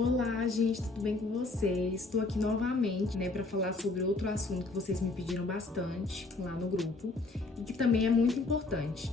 Olá, gente, tudo bem com vocês? Estou aqui novamente, para falar sobre outro assunto que vocês me pediram bastante lá no grupo e que também é muito importante.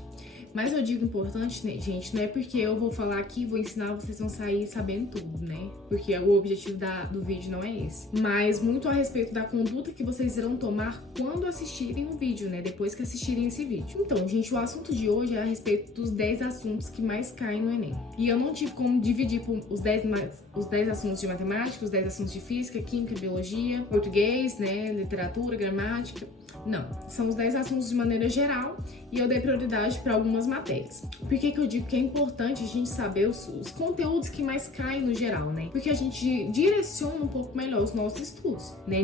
Mas eu digo importante, né, gente, não é porque eu vou falar aqui, vou ensinar, vocês vão sair sabendo tudo, né? Porque o objetivo do vídeo não é esse. Mas muito a respeito da conduta que vocês irão tomar quando assistirem o vídeo, né? Depois que assistirem esse vídeo. Então, gente, o assunto de hoje é a respeito dos 10 assuntos que mais caem no Enem. E eu não tive como dividir por os 10 assuntos de matemática, os 10 assuntos de física, química, biologia, português, né? Literatura, gramática. Não, são os 10 assuntos de maneira geral e eu dei prioridade para algumas matérias. Por que eu digo que é importante a gente saber os conteúdos que mais caem no geral, né? Porque a gente direciona um pouco melhor os nossos estudos, né?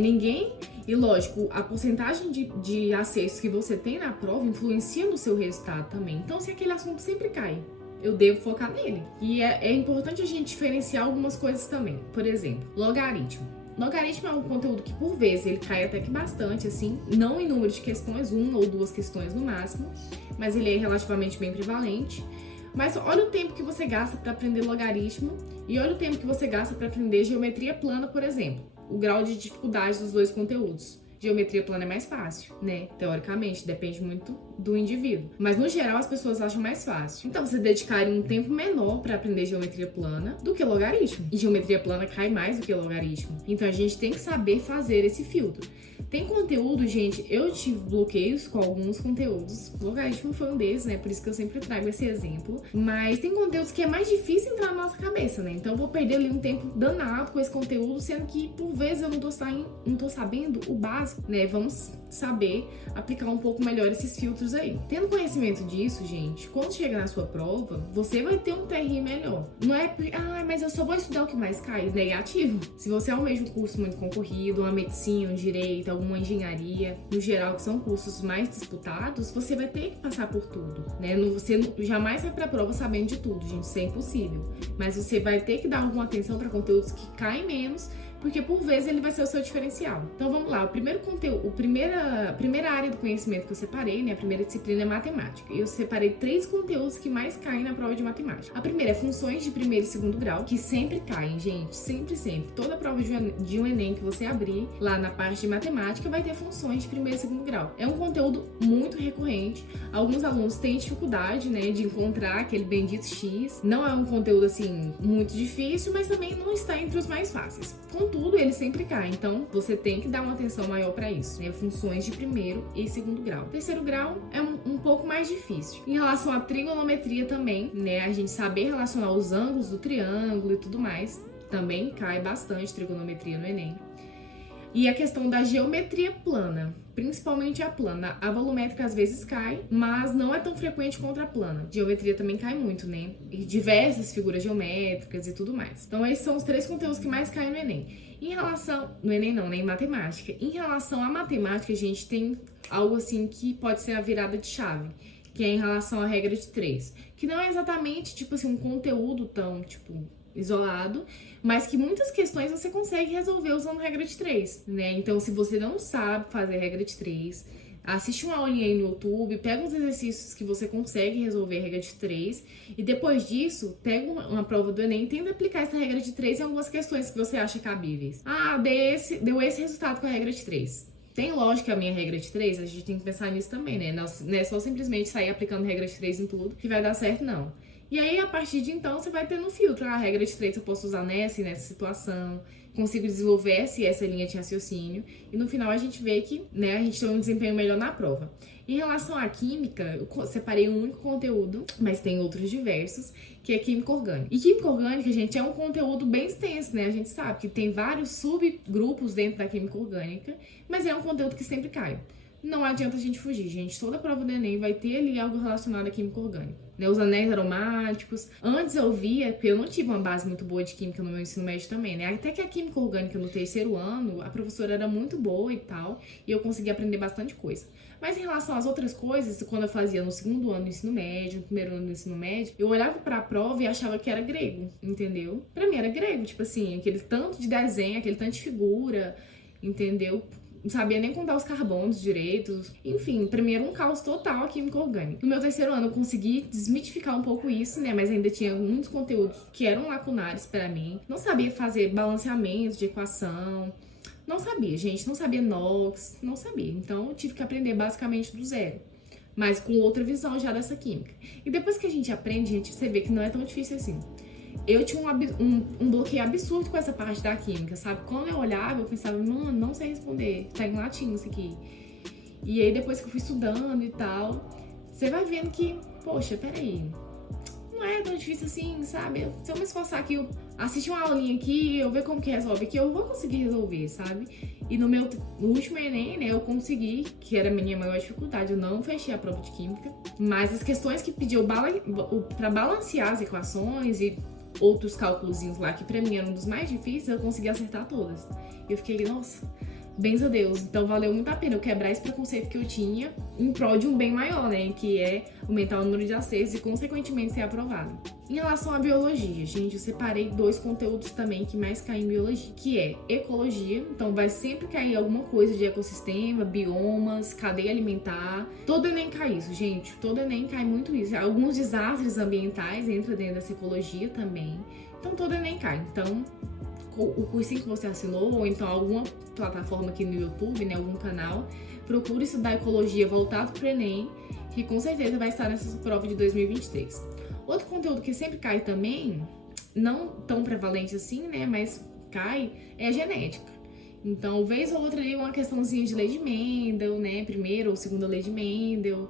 E lógico, a porcentagem de acessos que você tem na prova influencia no seu resultado também. Então, se aquele assunto sempre cai, eu devo focar nele. E é importante a gente diferenciar algumas coisas também. Por exemplo, logaritmo. Logaritmo é um conteúdo que, por vezes, ele cai até que bastante, assim, não em número de questões, 1 ou 2 questões no máximo, mas ele é relativamente bem prevalente. Mas olha o tempo que você gasta para aprender logaritmo e olha o tempo que você gasta para aprender geometria plana, por exemplo. O grau de dificuldade dos dois conteúdos. Geometria plana é mais fácil, né? Teoricamente, depende muito do indivíduo. Mas, no geral, as pessoas acham mais fácil. Então, você dedicaria um tempo menor para aprender geometria plana do que logaritmo. E geometria plana cai mais do que logaritmo. Então, a gente tem que saber fazer esse filtro. Tem conteúdo, gente, eu tive bloqueios com alguns conteúdos. Logaritmo foi um deles, né? Por isso que eu sempre trago esse exemplo. Mas tem conteúdos que é mais difícil entrar na nossa cabeça, né? Então eu vou perder ali um tempo danado com esse conteúdo, sendo que por vezes eu não tô sabendo o básico, né? Vamos saber aplicar um pouco melhor esses filtros aí. Tendo conhecimento disso, gente, quando chegar na sua prova, você vai ter um TRI melhor. Não é porque, mas eu só vou estudar o que mais cai. Negativo. Se você almeja um curso muito concorrido, uma medicina, um direito, alguma engenharia, no geral, que são cursos mais disputados, você vai ter que passar por tudo, né? Você jamais vai pra prova sabendo de tudo, gente, isso é impossível. Mas você vai ter que dar alguma atenção para conteúdos que caem menos, porque por vezes ele vai ser o seu diferencial. Então vamos lá, o primeiro conteúdo, a primeira área do conhecimento que eu separei, né, a primeira disciplina é matemática. E eu separei 3 conteúdos que mais caem na prova de matemática. A primeira é funções de primeiro e segundo grau, que sempre caem, gente, sempre, sempre. Toda prova de um Enem que você abrir, lá na parte de matemática, vai ter funções de primeiro e segundo grau. É um conteúdo muito recorrente. Alguns alunos têm dificuldade, né, de encontrar aquele bendito X. Não é um conteúdo, assim, muito difícil, mas também não está entre os mais fáceis. Contudo, ele sempre cai, então você tem que dar uma atenção maior para isso, né? Funções de primeiro e segundo grau. Terceiro grau é um pouco mais difícil. Em relação à trigonometria também, né? A gente saber relacionar os ângulos do triângulo e tudo mais, também cai bastante trigonometria no Enem. E a questão da geometria plana, principalmente a plana. A volumétrica às vezes cai, mas não é tão frequente contra a plana. Geometria também cai muito, né? E diversas figuras geométricas e tudo mais. Então esses são os 3 conteúdos que mais caem no Enem. Em relação... No Enem não, né? Em matemática. Em relação à matemática, a gente tem algo assim que pode ser a virada de chave, que é em relação à regra de 3. Que não é exatamente, tipo assim, um conteúdo tão, isolado, mas que muitas questões você consegue resolver usando regra de 3, né? Então, se você não sabe fazer regra de 3, assiste uma aulinha aí no YouTube, pega uns exercícios que você consegue resolver a regra de 3 e depois disso, pega uma prova do Enem e tenta aplicar essa regra de 3 em algumas questões que você acha cabíveis. Deu esse resultado com a regra de 3. Tem lógica a minha regra de 3? A gente tem que pensar nisso também, né? Não é só simplesmente sair aplicando regra de 3 em tudo que vai dar certo, não. E aí, a partir de então, você vai ter no filtro. A regra de 3 eu posso usar nessa e nessa situação. Consigo desenvolver essa linha de raciocínio. E no final a gente vê que, né, a gente tem um desempenho melhor na prova. Em relação à química, eu separei um único conteúdo, mas tem outros diversos, que é química orgânica. E química orgânica, gente, é um conteúdo bem extenso, né? A gente sabe que tem vários subgrupos dentro da química orgânica, mas é um conteúdo que sempre cai. Não adianta a gente fugir, gente. Toda prova do Enem vai ter ali algo relacionado à química orgânica, né? Os anéis aromáticos. Antes eu via, porque eu não tive uma base muito boa de química no meu ensino médio também, né? Até que a química orgânica no 3º ano, a professora era muito boa e tal, e eu consegui aprender bastante coisa. Mas em relação às outras coisas, quando eu fazia no 2º ano do ensino médio, no 1º ano do ensino médio, eu olhava pra prova e achava que era grego, entendeu? Pra mim era grego, tipo assim, aquele tanto de desenho, aquele tanto de figura, entendeu? não sabia nem contar os carbonos direito. Enfim, primeiro um caos total a química orgânica. No meu terceiro ano eu consegui desmitificar um pouco isso, né? Mas ainda tinha muitos conteúdos que eram lacunares para mim. Não sabia fazer balanceamento de equação. Não sabia, gente. Não sabia NOx. Não sabia. Então eu tive que aprender basicamente do zero. Mas com outra visão já dessa química. E depois que a gente aprende, gente, você vê que não é tão difícil assim. Eu tinha um bloqueio absurdo com essa parte da química, sabe? Quando eu olhava, eu pensava, mano, não sei responder, tá em latim isso aqui. E aí, depois que eu fui estudando e tal, você vai vendo que, poxa, peraí, não é tão difícil assim, sabe? Se eu me esforçar aqui, eu assistir uma aulinha aqui, eu ver como que resolve aqui, eu vou conseguir resolver, sabe? E no último Enem, né, eu consegui, que era a minha maior dificuldade, eu não fechei a prova de química, mas as questões que pediu pra balancear as equações e outros cálculozinhos lá, que pra mim eram um dos mais difíceis, eu consegui acertar todas. E eu fiquei, nossa, bens a Deus. Então valeu muito a pena eu quebrar esse preconceito que eu tinha em prol de um bem maior, né? Que é aumentar o número de acertos e, consequentemente, ser aprovado. Em relação à biologia, gente, eu separei 2 conteúdos também que mais caem em biologia, que é ecologia. Então vai sempre cair alguma coisa de ecossistema, biomas, cadeia alimentar. Todo Enem cai isso, gente. Todo Enem cai muito isso. Alguns desastres ambientais entram dentro dessa ecologia também. Então todo Enem cai. Então o cursinho que você assinou, ou então alguma plataforma aqui no YouTube, né, algum canal, procure estudar ecologia voltado para o Enem, que com certeza vai estar nessa prova de 2023. Outro conteúdo que sempre cai também, não tão prevalente assim, né, mas cai, é a genética. Então, vez ou outra ali, uma questãozinha de lei de Mendel, né, primeira ou segunda lei de Mendel,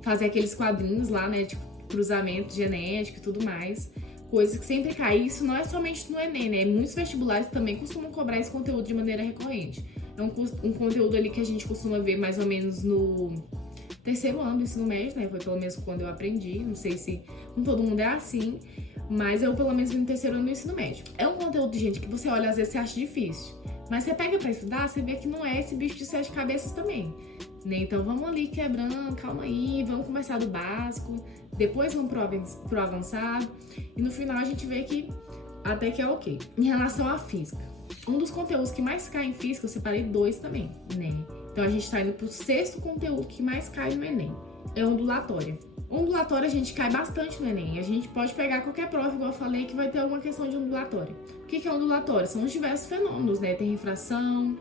fazer aqueles quadrinhos lá, né, tipo cruzamento genético e tudo mais. Coisas que sempre cai. Isso não é somente no Enem, né? Muitos vestibulares também costumam cobrar esse conteúdo de maneira recorrente. É um conteúdo ali que a gente costuma ver mais ou menos no terceiro ano do ensino médio, né? Foi pelo menos quando eu aprendi. Não sei se com todo mundo é assim, mas eu pelo menos vi no terceiro ano do ensino médio. É um conteúdo, gente, que você olha, às vezes você acha difícil. Mas você pega pra estudar, você vê que não é esse bicho de 7 cabeças também, né? Então vamos ali quebrando, calma aí, vamos começar do básico, depois vamos pro avançado, e no final a gente vê que até que é ok. Em relação à física, um dos conteúdos que mais cai em física, eu separei 2 também, né? Então a gente tá indo pro 6º conteúdo que mais cai no Enem, é ondulatória. Ondulatória a gente cai bastante no Enem. A gente pode pegar qualquer prova, igual eu falei, que vai ter alguma questão de ondulatória. O que é ondulatória? São os diversos fenômenos, né? Tem refração,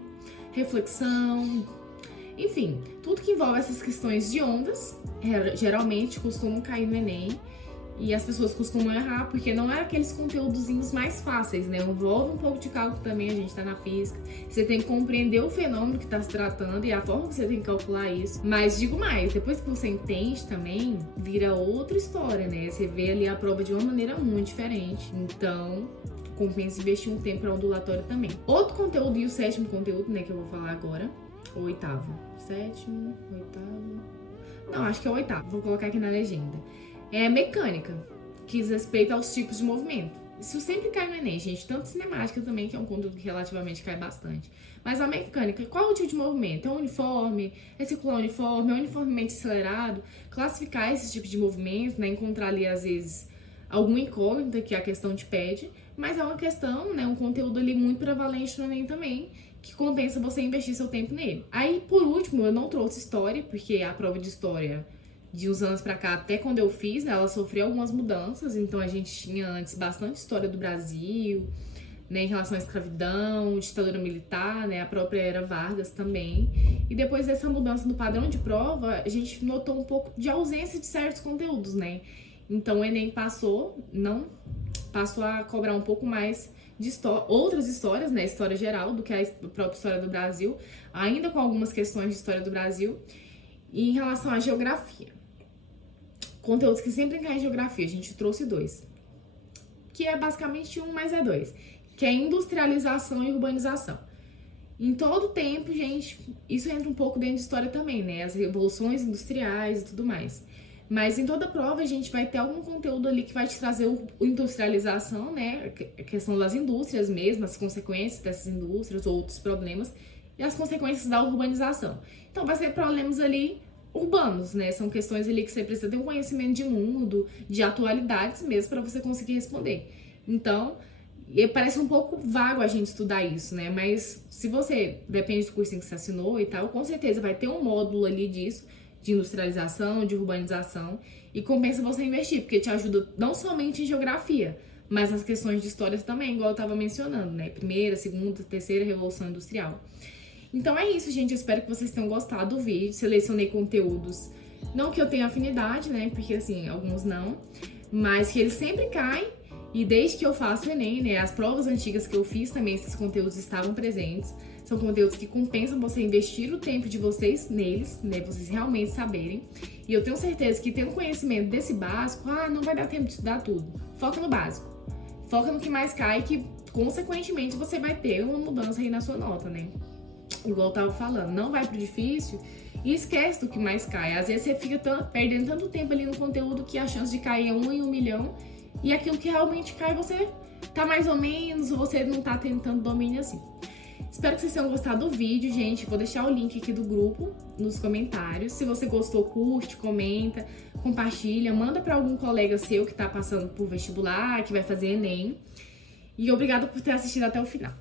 reflexão, enfim, tudo que envolve essas questões de ondas, geralmente costumam cair no Enem. E as pessoas costumam errar, porque não é aqueles conteúdozinhos mais fáceis, né? Envolve um pouco de cálculo também, a gente tá na física. Você tem que compreender o fenômeno que tá se tratando e a forma que você tem que calcular isso. Mas digo mais, depois que você entende também, vira outra história, né? Você vê ali a prova de uma maneira muito diferente. Então, compensa investir um tempo para ondulatório também. Outro conteúdo, e o 7º conteúdo, né, que eu vou falar agora, o 8º. 7º, 8º... Não, acho que é o 8º. Vou colocar aqui na legenda. É mecânica, que diz respeito aos tipos de movimento. Isso sempre cai no Enem, gente. Tanto cinemática também, que é um conteúdo que relativamente cai bastante. Mas a mecânica, qual é o tipo de movimento? É uniforme? É circular uniforme? É uniformemente acelerado? Classificar esses tipos de movimento, né? Encontrar ali, às vezes, alguma incógnita que a questão te pede. Mas é uma questão, né? Um conteúdo ali muito prevalente no Enem também, que compensa você investir seu tempo nele. Aí, por último, eu não trouxe história, porque a prova de história de uns anos pra cá, até quando eu fiz, né, ela sofreu algumas mudanças. Então a gente tinha antes bastante história do Brasil, né, em relação à escravidão, ditadura militar, né, a própria Era Vargas também. E depois dessa mudança no padrão de prova, a gente notou um pouco de ausência de certos conteúdos, né? Então o Enem passou a cobrar um pouco mais de outras histórias, né, história geral, do que a própria história do Brasil, ainda com algumas questões de história do Brasil. E em relação à geografia, conteúdos que sempre caem em geografia, a gente trouxe 2, que é basicamente 1 mais 2, que é industrialização e urbanização. Em todo tempo, gente, isso entra um pouco dentro de história também, né? As revoluções industriais e tudo mais. Mas em toda prova a gente vai ter algum conteúdo ali que vai te trazer o industrialização, né? A questão das indústrias mesmo, as consequências dessas indústrias, outros problemas, e as consequências da urbanização. Então vai ser problemas ali urbanos, né? São questões ali que você precisa ter um conhecimento de mundo, de atualidades mesmo, para você conseguir responder. Então, E parece um pouco vago a gente estudar isso, né? Mas se você, depende do cursinho que você assinou e tal, com certeza vai ter um módulo ali disso, de industrialização, de urbanização, e compensa você investir, porque te ajuda não somente em geografia, mas nas questões de histórias também, igual eu tava mencionando, né? Primeira, segunda, terceira Revolução Industrial. Então é isso, gente. Eu espero que vocês tenham gostado do vídeo. Selecionei conteúdos, não que eu tenha afinidade, né? Porque, assim, alguns não, mas que eles sempre caem. E desde que eu faço o Enem, né, as provas antigas que eu fiz também, esses conteúdos estavam presentes. São conteúdos que compensam você investir o tempo de vocês neles, né, vocês realmente saberem. E eu tenho certeza que tendo conhecimento desse básico, não vai dar tempo de estudar tudo. Foca no básico. Foca no que mais cai, que consequentemente você vai ter uma mudança aí na sua nota, né? Igual eu tava falando, não vai pro difícil e esquece do que mais cai. Às vezes você fica perdendo tanto tempo ali no conteúdo que a chance de cair é 1 em 1 milhão. E aquilo que realmente cai, você tá mais ou menos, ou você não tá tendo tanto domínio assim. Espero que vocês tenham gostado do vídeo, gente. Vou deixar o link aqui do grupo nos comentários. Se você gostou, curte, comenta, compartilha, manda pra algum colega seu que tá passando por vestibular, que vai fazer Enem. E obrigada por ter assistido até o final.